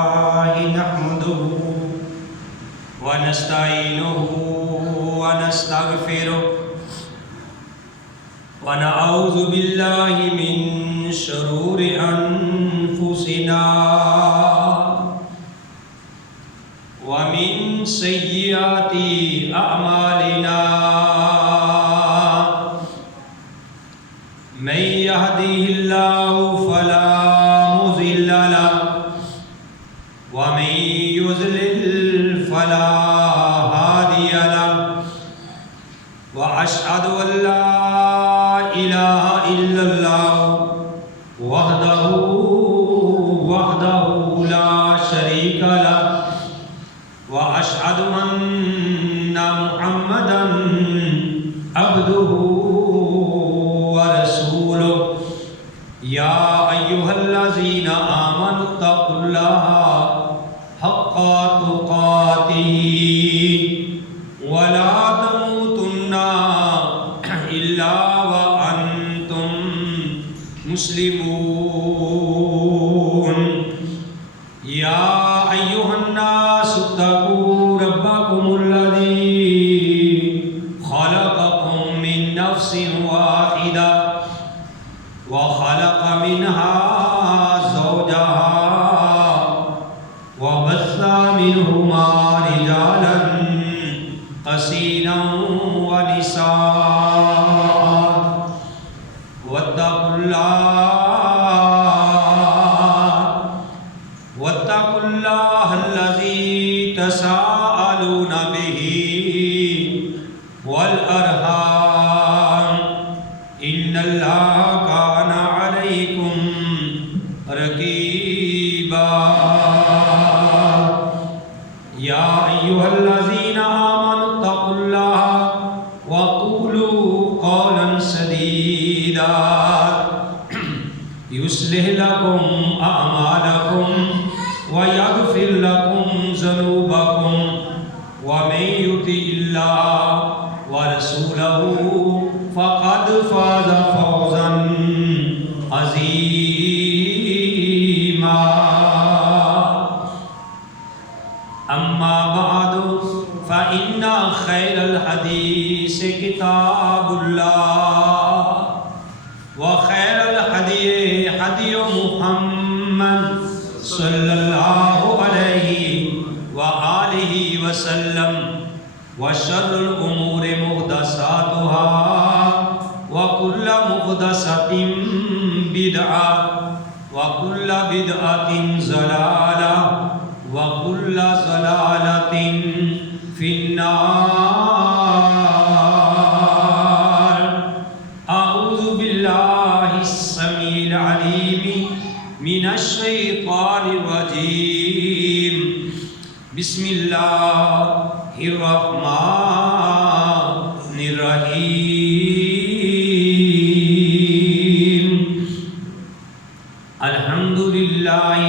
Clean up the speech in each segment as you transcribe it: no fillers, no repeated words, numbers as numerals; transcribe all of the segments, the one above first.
نحمده ونستعينه ونستغفره ونعوذ بالله من شرور أنفسنا ومن سيئات أعمالنا من يهده الله فلا مضل له ومن يضلل فلا هادي له وأشهد أن لا إله إلا الله وحده لا شريك له وأشهد أن محمدا عبده ورسوله يا أيها الذين آمنوا اتقوا الله حق تقاته ولا تموتن إلا وأنتم مسلمون يا أيها الناس اتقوا ربكم الذي خلقكم من نفس واحدة وخلق منها زوجها وبث منهما رجالا كثيرا ونساء واتقوا الله الذي تساءلون به والأرحام إن الله كان عليكم رقيبا يا أيها الذين آمنوا اتقوا الله وقولوا قولا سديدا يصلح لكم أعمالكم ويغفر لكم ذنوبكم ومن يطع الله ورسوله فقد فاز فوزا عظيما أما بعد فإن خير الحديث كتاب الله وخير الهدي هدي محمد صلى الله عليه وآله وسلم وشر الأمور محدثاتها وكل محدثة بدعة وكل بدعة ضلالة وكل ضلالة في النار. أعوذ بالله السميع العليم من الشيطان الرجيم. بسم الله الرحمن الرحيم. الحمد لله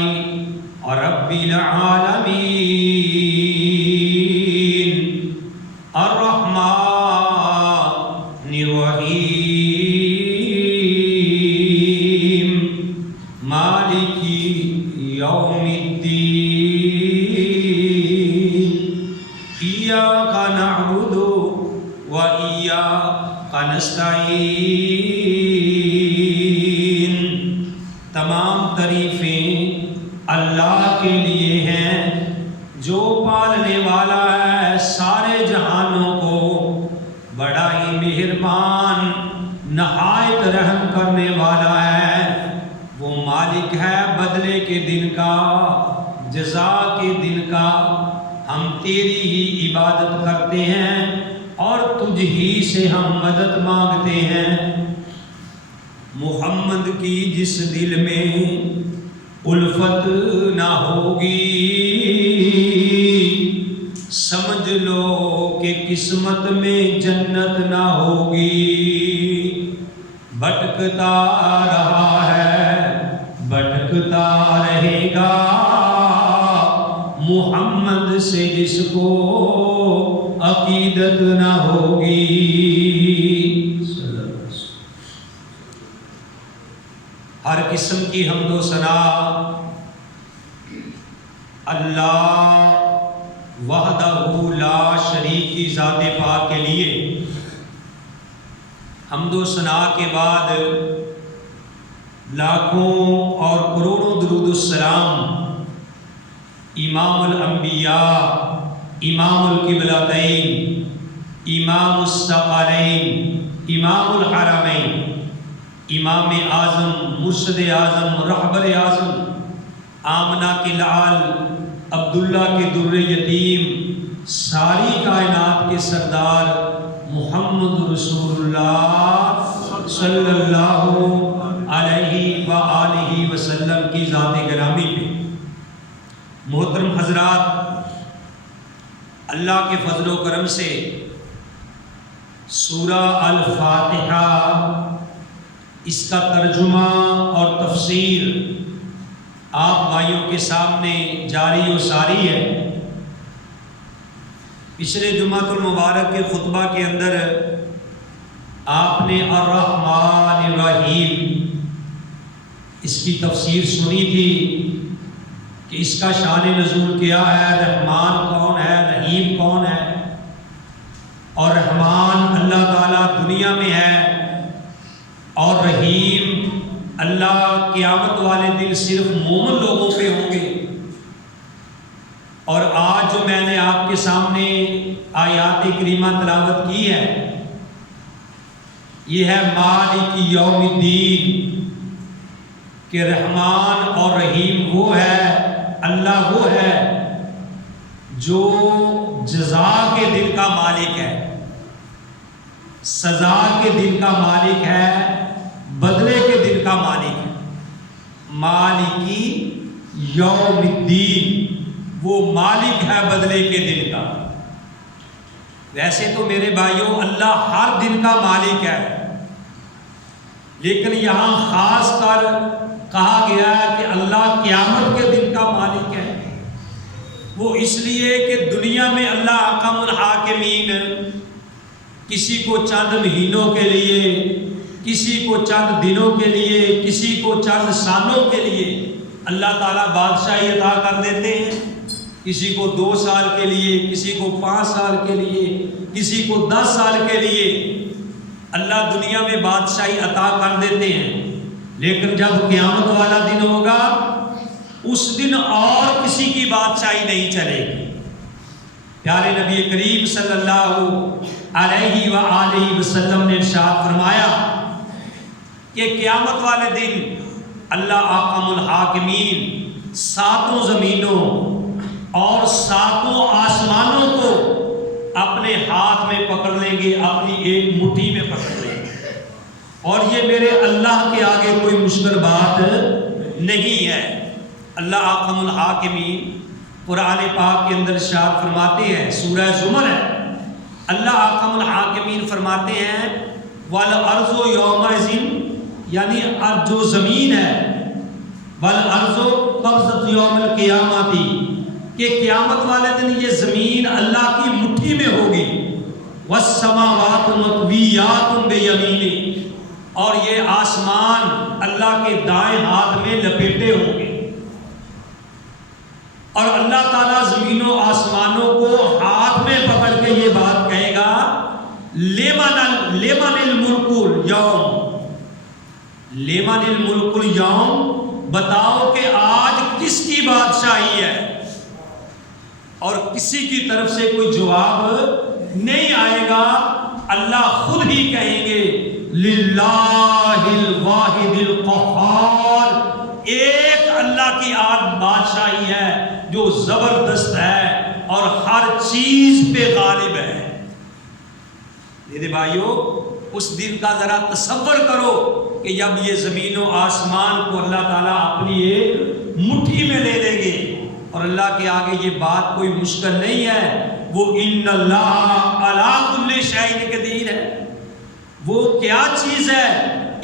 رب العالمين الرحمن الرحيم مالك يوم الدين إياك نعبد وإياك نستعين. تمام تعریفیں اللہ کے لیے ہیں جو پالنے والا ہے سارے جہانوں کو، بڑا ہی مہربان نہایت رحم کرنے والا ہے. وہ مالک ہے بدلے کے دن کا، جزا کے دن کا. ہم تیری ہی عبادت کرتے ہیں اور تجھ ہی سے ہم مدد مانگتے ہیں. محمد کی جس دل میں الفت نہ ہوگی سمجھ لو کہ قسمت میں جنت نہ ہوگی. بھٹکتا رہا ہے بھٹکتا رہے گا محمد سے جس کو عقیدت نہ ہوگی. ہر قسم کی حمد و ثنا اللہ وحدہ لا شریک کی ذات پاک کے لیے حمد و ثنا کے بعد لاکھوں اور کروڑوں درود السلام امام الانبیاء، امام القبلتین، امام الثقلین، امام الحرمین، امام اعظم، مرشد اعظم، رہبر اعظم، آمنہ کے لعل، عبداللہ کے در یتیم، ساری کائنات کے سردار محمد رسول اللہ صلی اللہ علیہ وآلہ وسلم کی ذات گرامی پہ محترم حضرات، اللہ کے فضل و کرم سے سورہ الفاتحہ، اس کا ترجمہ اور تفسیر آپ بھائیوں کے سامنے جاری و ساری ہے۔ پچھلے جمعۃ المبارک کے خطبہ کے اندر آپ نے الرحمن الرحیم اس کی تفسیر سنی تھی کہ اس کا شان نزول کیا ہے، رحمان کون ہے، رحیم کون ہے، اور رحمان اللہ تعالیٰ دنیا میں ہے اور رحیم اللہ قیامت والے دن صرف مومن لوگوں پہ ہوں گے۔ اور آج جو میں نے آپ کے سامنے آیات کریمہ تلاوت کی ہے، یہ ہے مالک یوم الدین، کہ رحمان اور رحیم وہ ہے، اللہ وہ ہے جو جزا کے دن کا مالک ہے، سزا کے دن کا مالک ہے، بدلے کے دن کا مالک ہے۔ مالکی یوم الدین، وہ مالک ہے بدلے کے دن کا۔ ویسے تو میرے بھائیوں اللہ ہر دن کا مالک ہے، لیکن یہاں خاص کر کہا گیا ہے کہ اللہ قیامت کے دن کا مالک ہے۔ وہ اس لیے کہ دنیا میں اللہ احکم الحاکمین کسی کو چند مہینوں کے لیے، کسی کو چند دنوں کے لیے، کسی کو چند سالوں کے لیے اللہ تعالیٰ بادشاہی عطا کر دیتے ہیں۔ کسی کو 2 سال کے لیے، کسی کو 5 سال کے لیے، کسی کو 10 سال کے لیے اللہ دنیا میں بادشاہی عطا کر دیتے ہیں، لیکن جب قیامت والا دن ہوگا اس دن اور کسی کی بادشاہی نہیں چلے گی۔ پیارے نبی کریم صلی اللہ علیہ وآلہ وسلم نے ارشاد فرمایا کہ قیامت والے دن اللہ احکم الحاکمین 7 زمینوں اور 7 آسمانوں کو اپنے ہاتھ میں پکڑ لیں گے، اپنی ایک مٹھی میں پکڑ لیں گے، اور یہ میرے اللہ کے آگے کوئی مشکل بات نہیں ہے۔ اللہ احکم الحاکمین قرآن پاک کے اندر ارشاد فرماتے ہیں، سورہ زمر ہے، اللہ احکم الحاکمین فرماتے ہیں وَالْأَرْضُ يَوْمَئِذٍ، یعنی جو زمین ہے، وَالْأَرْضُ قَبْضَةُ يَوْمِ الْقِيَامَةِ، کہ قیامت والے دن یہ زمین اللہ کی مٹھی میں ہوگی، وَالسَّمَاوَاتُ مَطْوِيَّاتٌ بِيَمِينِهِ، اور یہ آسمان اللہ کے دائیں ہاتھ میں لپیٹے ہوں گے، اور اللہ تعالیٰ زمین و آسمانوں کو ہاتھ میں پکڑ کے یہ بات کہے گا لِمَنِ الْمُلْكُ الْيَوْمِ، لِمَنِ الْمُلْكُ الْيَوْمِ، بتاؤ کہ آج کس کی بادشاہی ہے، اور کسی کی طرف سے کوئی جواب نہیں آئے گا، اللہ خود ہی کہیں گے للہ الواحد القہار، ایک اللہ کی آج بادشاہی ہے جو زبردست ہے اور ہر چیز پہ غالب ہے۔ میرے بھائیو، اس دن کا ذرا تصور کرو کہ جب یہ زمین و آسمان کو اللہ تعالیٰ اپنی ایک مٹھی میں لے لیں گے، اور اللہ کے آگے یہ بات کوئی مشکل نہیں ہے، وہ ان اللہ علی کل شیء قدیر ہے۔ وہ کیا چیز ہے؟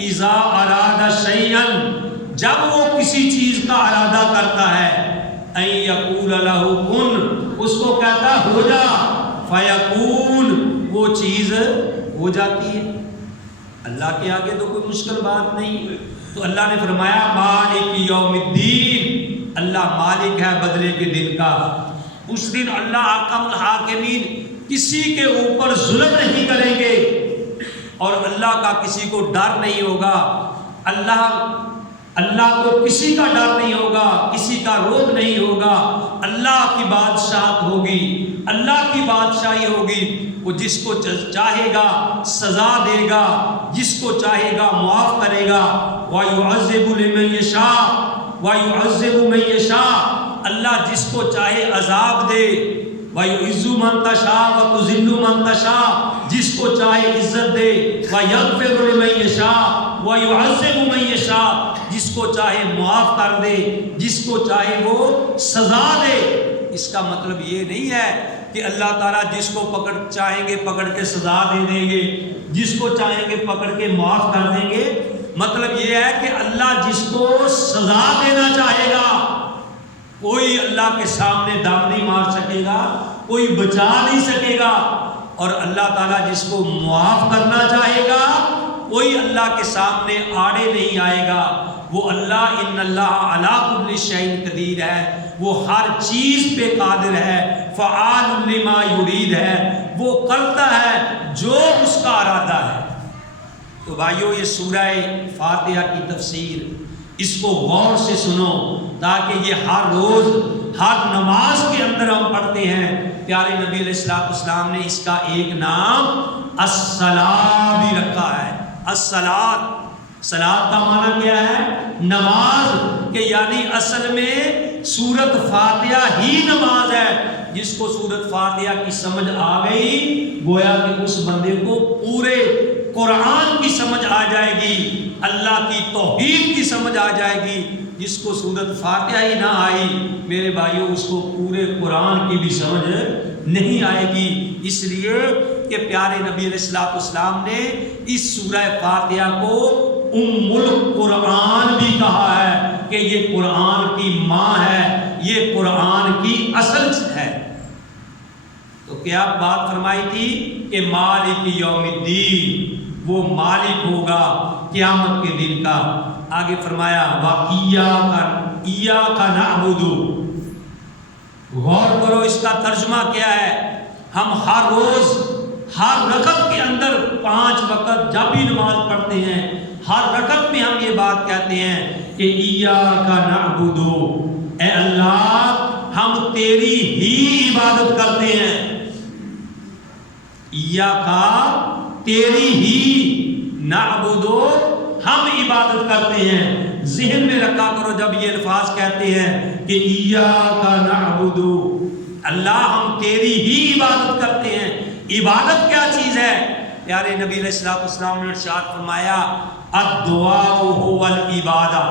اذا اراد شیئا، جب وہ کسی چیز کا ارادہ کرتا ہے، ان یقول لہ کن، اس کو کہتا ہو جا، فیکون، وہ چیز ہو جاتی ہے۔ اللہ کے آگے تو کوئی مشکل بات نہیں۔ تو اللہ نے فرمایا مالک یوم الدین، اللہ مالک ہے بدلے کے دن کا۔ اس دن اللہ احکم الحاکمین کسی کے اوپر ظلم نہیں کریں گے اور اللہ کا کسی کو ڈر نہیں ہوگا۔ اللہ کو کسی کا ڈر نہیں ہوگا، کسی کا روب نہیں ہوگا۔ اللہ کی بادشاہت ہوگی، اللہ کی بادشاہی ہوگی۔ وہ جس کو چاہے گا سزا دے گا، جس کو چاہے گا معاف کرے گا۔ وَيُعَذِّبُ لِمَن يَشَاءُ وَيُعَذِّبُ مَن يَشَاءُ، اللہ جس کو چاہے عذاب دے۔ وَيُعِزُّ مَن تَشَاءُ وَتُذِلُّ مَن تَشَاءُ، جس کو چاہے عزت دے۔ وَيَغْفِرُ لِمَن يَشَاءُ وَيُعَذِّبُ مَن يَشَاءُ، جس کو چاہے معاف کر دے، جس کو چاہے وہ سزا دے۔ اس کا مطلب یہ نہیں ہے کہ اللہ تعالیٰ جس کو چاہیں گے پکڑ کے سزا دے دیں گے، جس کو چاہیں گے پکڑ کے معاف کر دیں گے۔ مطلب یہ ہے کہ اللہ جس کو سزا دینا چاہے گا، کوئی اللہ کے سامنے دم نہیں مار سکے گا، کوئی بچا نہیں سکے گا۔ اور اللہ تعالیٰ جس کو معاف کرنا چاہے گا، کوئی اللہ کے سامنے آڑے نہیں آئے گا۔ وہ اللہ ان اللہ علی کل شیء قدیر ہے، وہ ہر چیز پہ قادر ہے، فعال لما یرید ہے، وہ کرتا ہے جو اس کا ارادہ ہے۔ تو بھائیو، یہ سورہ فاتحہ کی تفسیر، اس کو غور سے سنو تاکہ یہ ہر روز ہر نماز کے اندر ہم پڑھتے ہیں۔ پیارے نبی علیہ السلام نے اس کا ایک نام الصلاۃ بھی رکھا ہے۔ الصلاۃ، صلاۃ کا معنی کیا ہے؟ نماز، کہ یعنی اصل میں سورۃ فاتحہ ہی نماز ہے۔ جس کو سورۃ فاتحہ کی سمجھ آ گئی، گویا کہ اس بندے کو پورے قرآن کی سمجھ آ جائے گی، اللہ کی توحید کی سمجھ آ جائے گی۔ جس کو سورۃ فاتحہ ہی نہ آئی، میرے بھائیوں، اس کو پورے قرآن کی بھی سمجھ نہیں آئے گی۔ اس لیے کہ پیارے نبی علیہ السلام نے اس سورہ فاتحہ کو ام القرآن بھی کہا ہے کہ یہ قرآن کی ماں ہے، یہ قرآن کی اصل ہے۔ تو کیا بات فرمائی تھی کہ مالک یوم الدین، وہ مالک ہوگا قیامت کے دن کا۔ آگے فرمایا وَإِيَّاكَ نَعْبُدُ، غور کرو اس کا ترجمہ کیا ہے۔ ہم ہر روز ہر رکعت کے اندر 5 وقت جب بھی نماز پڑھتے ہیں، ہر رکعت میں ہم یہ بات کہتے ہیں کہ ایاک نعبد، اے اللہ ہم تیری ہی عبادت کرتے ہیں۔ ایاک، تیری ہی، نعبد، ہم عبادت کرتے ہیں۔ ذہن میں رکھا کرو جب یہ الفاظ کہتے ہیں کہ ایاک نعبد، اللہ ہم تیری ہی عبادت کرتے ہیں۔ عبادت کیا چیز ہے؟ پیارے نبی علیہ السلام نے ارشاد فرمایا الدعاء هو العبادہ،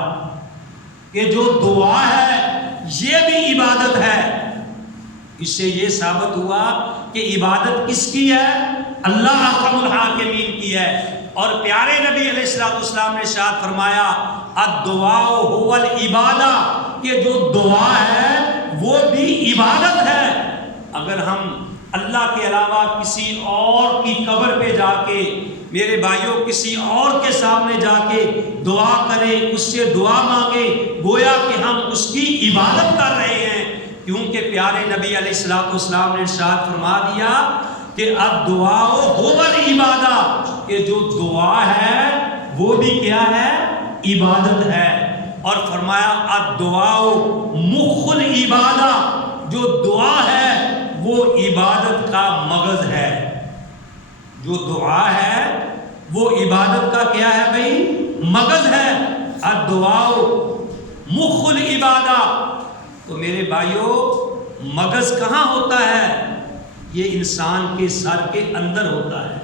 کہ جو دعا ہے یہ بھی عبادت ہے۔ اس سے یہ ثابت ہوا کہ عبادت کس کی ہے؟ اللہ احکم الحاکمین کی ہے۔ اور پیارے نبی علیہ السلام نے ارشاد فرمایا الدعاء هو العبادہ، کہ جو دعا ہے وہ بھی عبادت ہے۔ اگر ہم اللہ کے علاوہ کسی اور کی قبر پہ جا کے، میرے بھائیوں، کسی اور کے سامنے جا کے دعا کریں، اس سے دعا مانگیں، گویا کہ ہم اس کی عبادت کر رہے ہیں۔ کیونکہ پیارے نبی علیہ السلام نے ارشاد فرما دیا کہ الدعاء هو العبادہ، کہ جو دعا ہے وہ بھی کیا ہے؟ عبادت ہے۔ اور فرمایا الدعاء مخ العبادہ، جو دعا ہے وہ عبادت کا مغز ہے۔ جو دعا ہے وہ عبادت کا کیا ہے بھائی؟ مغز ہے۔ الدعاء مخ العبادہ۔ تو میرے بھائیوں، مغز کہاں ہوتا ہے؟ یہ انسان کے سر کے اندر ہوتا ہے۔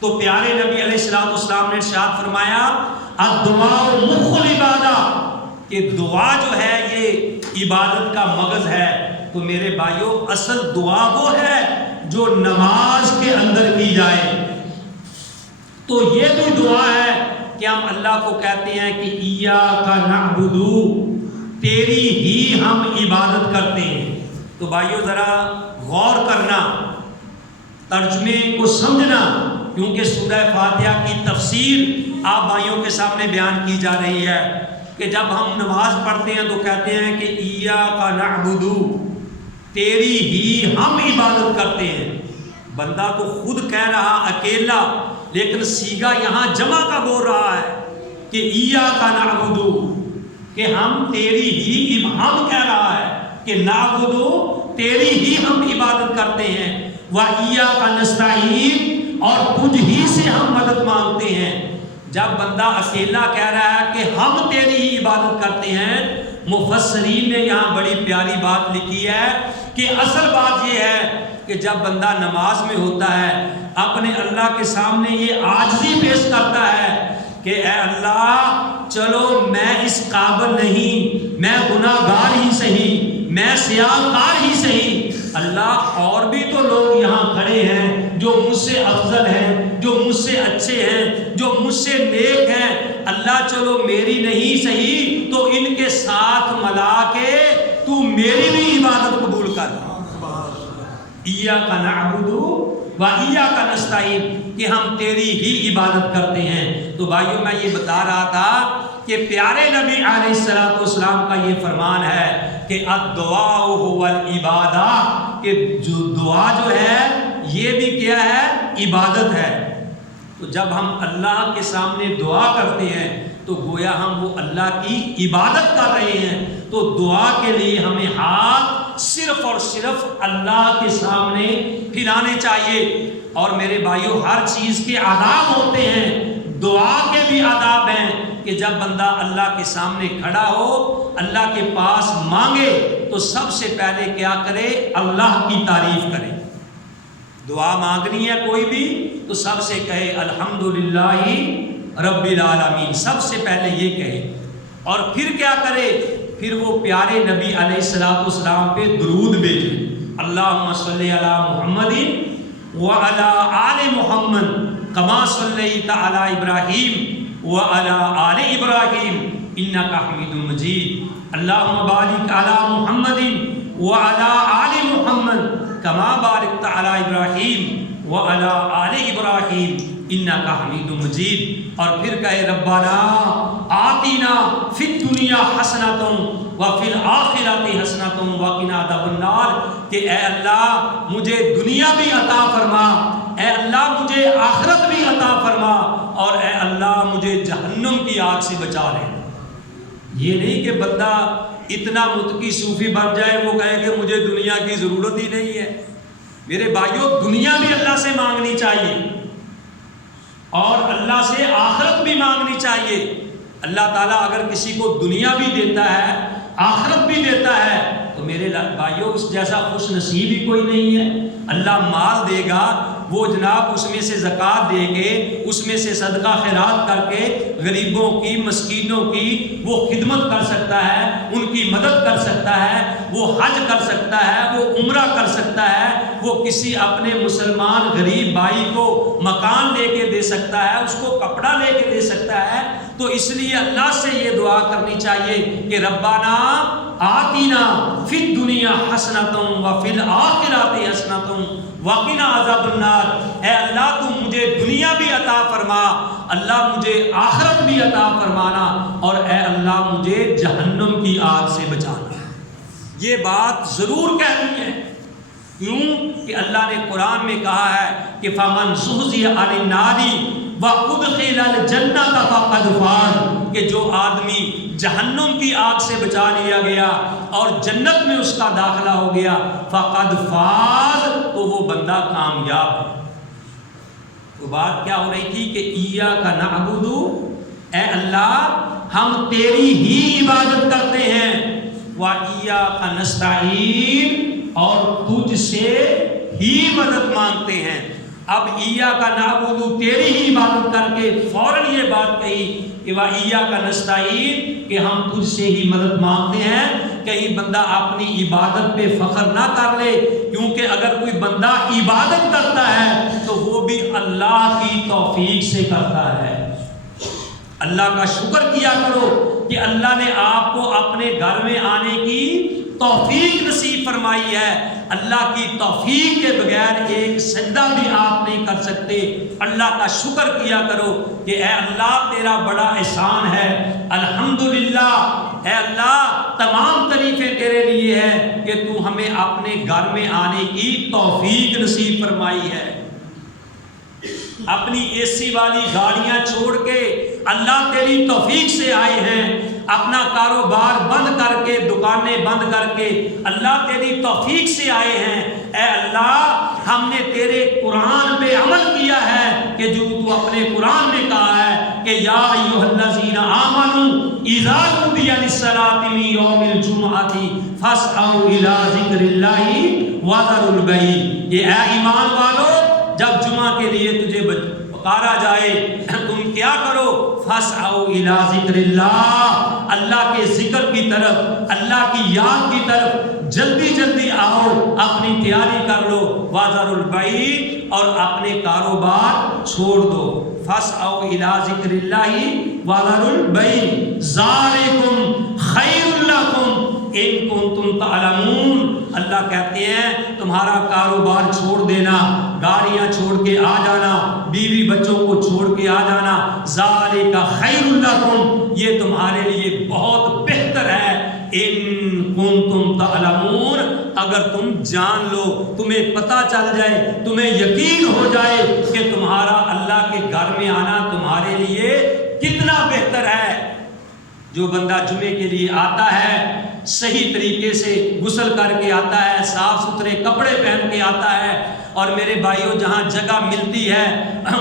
تو پیارے نبی علیہ السلام نے ارشاد فرمایا الدعاء مخ العبادہ، کہ دعا جو ہے یہ عبادت کا مغز ہے۔ تو میرے بھائیوں، اصل دعا وہ ہے جو نماز کے اندر کی جائے۔ تو یہ بھی دعا ہے کہ ہم اللہ کو کہتے ہیں کہ ایاک نعبد، تیری ہی ہم عبادت کرتے ہیں۔ تو بھائیوں ذرا غور کرنا، ترجمے کو سمجھنا، کیونکہ سورہ فاتحہ کی تفسیر آپ بھائیوں کے سامنے بیان کی جا رہی ہے۔ کہ جب ہم نماز پڑھتے ہیں تو کہتے ہیں کہ ایاک نعبد، تیری ہی ہم عبادت کرتے ہیں. بندہ تو خود کہہ رہا اکیلا، لیکن سیغہ یہاں جمع کا بول رہا ہے کہ ایاک نعبد، کہ ہم تیری ہی، ہم کہہ رہا ہے کہ نعبد، تیری ہی ہم عبادت کرتے ہیں. وَإِيَّاكَ نَسْتَعِينُ، اور تجھ ہی سے ہم مدد مانگتے ہیں. جب بندہ اکیلا کہہ رہا ہے کہ ہم تیری ہی عبادت کرتے ہیں، مفسرین نے یہاں بڑی پیاری بات لکھی ہے کہ اصل بات یہ ہے کہ جب بندہ نماز میں ہوتا ہے اپنے اللہ کے سامنے یہ عاجزی پیش کرتا ہے کہ اے اللہ چلو میں اس قابل نہیں، میں گناہ گار ہی صحیح، میں سیاہ کار ہی صحیح، اللہ اور بھی تو لوگ یہاں کھڑے ہیں جو مجھ سے افضل ہیں، جو مجھ سے اچھے ہیں، جو مجھ سے نیک ہیں، اللہ چلو میری نہیں صحیح تو ان کے ساتھ ملا کے تو میری بھی عبادت قبول کر. ایاک نعبد و ایاک نستعین، کہ ہم تیری ہی عبادت کرتے ہیں. تو بھائیو میں یہ بتا رہا تھا کہ پیارے نبی علیہ الصلوۃ والسلام کا یہ فرمان ہے کہ الدعاء هو العبادہ، کہ جو دعا جو ہے یہ بھی کیا ہے؟ عبادت ہے. تو جب ہم اللہ کے سامنے دعا کرتے ہیں تو گویا ہم وہ اللہ کی عبادت کر رہے ہیں. تو دعا کے لیے ہمیں ہاتھ صرف اور صرف اللہ کے سامنے پھیلانے چاہیے. اور میرے بھائیوں ہر چیز کے آداب ہوتے ہیں، دعا کے بھی آداب ہیں کہ جب بندہ اللہ کے سامنے کھڑا ہو، اللہ کے پاس مانگے تو سب سے پہلے کیا کرے؟ اللہ کی تعریف کرے. دعا مانگنی ہے کوئی بھی تو سب سے کہے الحمدللہ رب العالمین، سب سے پہلے یہ کہے. اور پھر کیا کرے؟ پھر وہ پیارے نبی علیہ الصلوۃ والسلام پہ درود بھیجے. اللہم صلی علی محمد وعلی آل محمد کما صلیت علی ابراہیم وعلی آل ابراہیم انک حمید مجید. اللہم بارک علی محمد وعلی آل محمد کما بارکت علی ابراہیم وعلی آل ابراہیم انک حمید مجید. اور پھر کہے ربنا آتینا فی الدنیا حسنۃ وفی الآخرۃ حسنۃ وقنا عذاب النار، کہ اے اللہ مجھے دنیا بھی عطا فرما، اے اللہ مجھے آخرت بھی عطا فرما، اور اے اللہ مجھے جہنم کی آگ سے بچا لے. یہ نہیں کہ بندہ اتنا متقی صوفی بن جائے وہ کہے کہ مجھے دنیا کی ضرورت ہی نہیں ہے. میرے بھائیوں دنیا بھی اللہ سے مانگنی چاہیے اور اللہ سے آخرت بھی مانگنی چاہیے. اللہ تعالیٰ اگر کسی کو دنیا بھی دیتا ہے آخرت بھی دیتا ہے تو میرے بھائیوں اس جیسا خوش نصیب ہی کوئی نہیں ہے. اللہ مال دے گا، وہ جناب اس میں سے زکوٰۃ دے کے، اس میں سے صدقہ خیرات کر کے غریبوں کی، مسکینوں کی وہ خدمت کر سکتا ہے، ان کی مدد کر سکتا ہے، وہ حج کر سکتا ہے، وہ عمرہ کر سکتا ہے، وہ کسی اپنے مسلمان غریب بھائی کو مکان لے کے دے سکتا ہے، اس کو کپڑا لے کے دے سکتا ہے. تو اس لیے اللہ سے یہ دعا کرنی چاہیے کہ ربنا آتینا فی الدنیا حسنۃ وفی الآخرۃ حسنۃ وقنا عذاب النار. اے اللہ تو مجھے دنیا بھی عطا فرما، اللہ مجھے آخرت بھی عطا فرمانا، اور اے اللہ مجھے جہنم کی آگ سے بچانا. یہ بات ضرور کہنی ہے. کیوں کہ اللہ نے قرآن میں کہا ہے کہ فمن زحزح عن النار وادخل الجنہ فقد فاز، کہ جو آدمی جہنم کی آگ سے بچا لیا گیا اور جنت میں اس کا داخلہ ہو گیا، فقد فاز، تو وہ بندہ کامیاب ہے. تو بات کیا ہو رہی تھی کہ ایاک نعبد، اے اللہ ہم تیری ہی عبادت کرتے ہیں، وایاک نستعین، اور تجھ سے ہی مدد مانگتے ہیں. اب ایاک نعبد تیری ہی عبادت کر کے فوراً یہ بات کہی کہ وایاک نستعین، کہ ہم تجھ سے ہی مدد مانگتے ہیں. کہیں بندہ اپنی عبادت پہ فخر نہ کر لے، کیونکہ اگر کوئی بندہ عبادت کرتا ہے تو وہ بھی اللہ کی توفیق سے کرتا ہے. اللہ کا شکر کیا کرو کہ اللہ نے آپ کو اپنے گھر میں آنے کی توفیق نصیب فرمائی ہے۔ اللہ کی توفیق کے بغیر ایک سجدہ بھی آپ نہیں کر سکتے۔ اللہ کا شکر کیا کرو کہ اے اللہ تیرا بڑا احسان ہے، الحمدللہ۔ اے اللہ تمام تعریفیں تیرے لیے ہیں کہ تو ہمیں اپنے گھر میں آنے کی توفیق نصیب فرمائی ہے۔ اپنی اے سی والی گاڑیاں چھوڑ کے اللہ تیری توفیق سے آئے ہیں، اپنا کاروبار بند کر کے، دکانیں بند کر کے اللہ تیری توفیق سے آئے ہیں۔ اے اللہ ہم نے تیرے قرآن پہ عمل کیا ہے کہ جو تو اپنے قرآن میں کہا ہے کہ یا ایھا الذین آمنوا اذا نودی للصلاۃ من یوم الجمعۃ فاسعوا الی ذکر اللہ وذروا البیع۔ یہ اے ایمان والو، جب جمعہ کے لیے تجھے پکارا جائے تم کیا کرو؟ فاسعوا الی ذکر اللہ، اللہ کے ذکر کی طرف، اللہ کی یاد کی طرف جلدی جلدی آؤ، اپنی تیاری کر لو۔ وذروا البیع، اور اپنے کاروبار چھوڑ دو۔ فاسعوا الی ذکر اللہ وذروا البیع ذالکم خیر لکم ان کنتم تعلمون۔ اللہ کہتے ہیں تمہارا کاروبار چھوڑ دینا، گاڑیاں چھوڑ کے آ جانا، بیوی بچوں کو چھوڑ کے آ جانا، ذالک خیر لکم، یہ تمہارے لیے بہت بہتر ہے۔ ان کنتم تعلمون، اگر تم جان لو، تمہیں پتہ چل جائے، تمہیں یقین ہو جائے کہ تمہارا اللہ کے گھر میں آنا تمہارے لیے کتنا بہتر ہے۔ جو بندہ جمعے کے لیے آتا ہے، صحیح طریقے سے غسل کر کے آتا ہے، صاف ستھرے کپڑے پہن کے آتا ہے، اور میرے بھائیوں جہاں جگہ ملتی ہے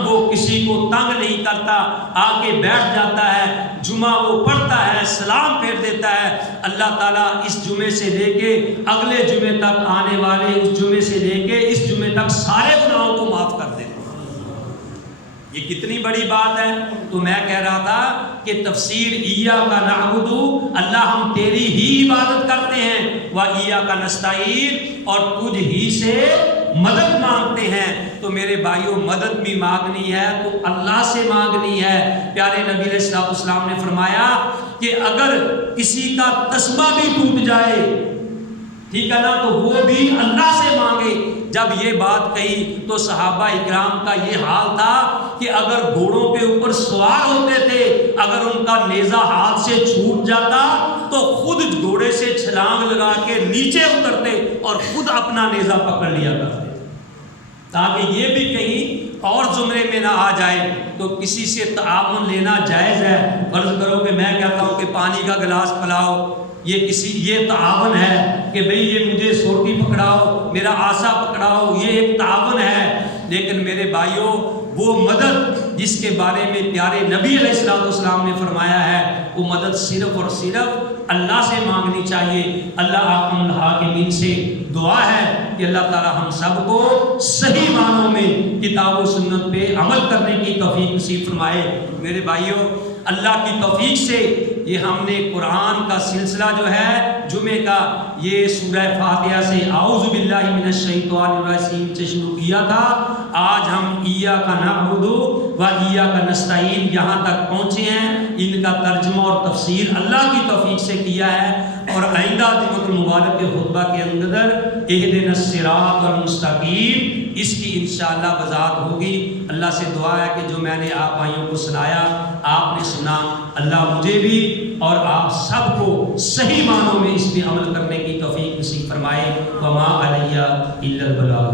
وہ کسی کو تنگ نہیں کرتا، آ کے بیٹھ جاتا ہے، جمعہ وہ پڑھتا ہے، سلام پھیر دیتا ہے، اللہ تعالیٰ اس جمعے سے لے کے اگلے جمعے تک آنے والے، اس جمعے سے لے کے اس جمعے تک سارے گناہوں کو معاف کر دیتا ہے۔ یہ کتنی بڑی بات ہے۔ تو میں کہہ رہا تھا کہ تفسیر ایاک نعبد، اللہ ہم تیری ہی عبادت کرتے ہیں، و ایاک نستعین، اور تجھ ہی سے مدد مانگتے ہیں۔ تو میرے بھائیوں مدد بھی مانگنی ہے تو اللہ سے مانگنی ہے۔ پیارے نبی علیہ السلام نے فرمایا کہ اگر کسی کا تسبیح بھی ٹوٹ جائے، ٹھیک ہے نا، تو وہ بھی اللہ سے مانگے۔ جب یہ بات کہی تو صحابہ اکرام کا یہ حال تھا کہ اگر گھوڑوں کے اوپر سوار ہوتے تھے، اگر ان کا نیزہ ہاتھ سے چھوٹ جاتا تو خود گھوڑے سے چھلانگ لگا کے نیچے اترتے اور خود اپنا نیزہ پکڑ لیا کرتے، تاکہ یہ بھی کہیں اور زمرے میں نہ آ جائے۔ تو کسی سے تعاون لینا جائز ہے۔ فرض کرو کہ میں کہتا ہوں کہ پانی کا گلاس پلاؤ، یہ تعاون ہے کہ بھئی یہ مجھے سوٹی پکڑاؤ، میرا آسا پکڑاؤ، یہ ایک تعاون ہے۔ لیکن میرے بھائیوں وہ مدد جس کے بارے میں پیارے نبی علیہ السلام نے فرمایا ہے، وہ مدد صرف اور صرف اللہ سے مانگنی چاہیے۔ اللہ احکم الحاکمین سے دعا ہے کہ اللہ تعالی ہم سب کو صحیح معنوں میں کتاب و سنت پہ عمل کرنے کی توفیق نصیب فرمائے۔ میرے بھائیوں اللہ کی توفیق سے یہ ہم نے قرآن کا سلسلہ جو ہے جمعے کا، یہ سورہ فاتحہ سے اعوذ باللہ من الشیطان الرجیم سے شروع کیا تھا۔ آج ہم ایاک نعبد و ایاک نستعین یہاں تک پہنچے ہیں۔ ان کا ترجمہ اور تفسیر اللہ کی توفیق سے کیا ہے، اور آئندہ جمعۃ المبارک کے خطبہ کے اندر اہدنا الصراط المستقیم اس کی انشاءاللہ وضاحت ہوگی۔ اللہ سے دعا ہے کہ جو میں نے آپ بھائیوں کو سنایا، آپ نے سنا، اللہ مجھے بھی اور آپ سب کو صحیح معنوں میں اس پہ عمل کرنے کی توفیق نصیب فرمائے۔ وما علیہ الا البلاغ۔